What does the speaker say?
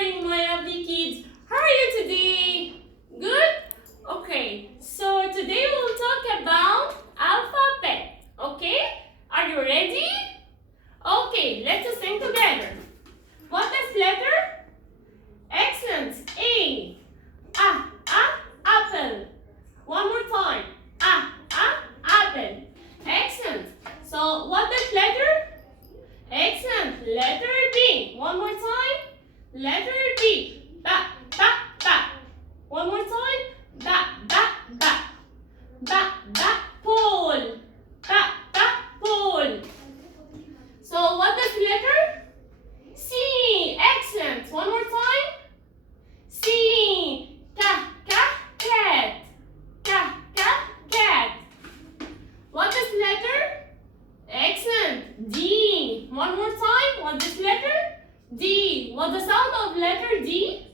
morning, my lovely kids. How are you today? Good? Okay, so today we will talk about alphabet. Okay? Are you ready? Okay, let's sing together. What is letter? Excellent. A. Apple. One more time. Apple. Excellent. So what is letter? Excellent. Letter B. One more time. Letter B. Ba. One more time. Ba. Pole. Pole. So what is letter? C. Excellent. One more time. C. Cat. Cat. What is letter? Excellent. D. One more time. What is letter? D. What's the sound of letter D?